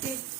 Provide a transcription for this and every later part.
gracias.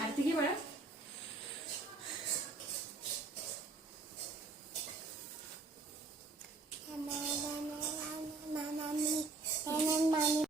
আর তুই কি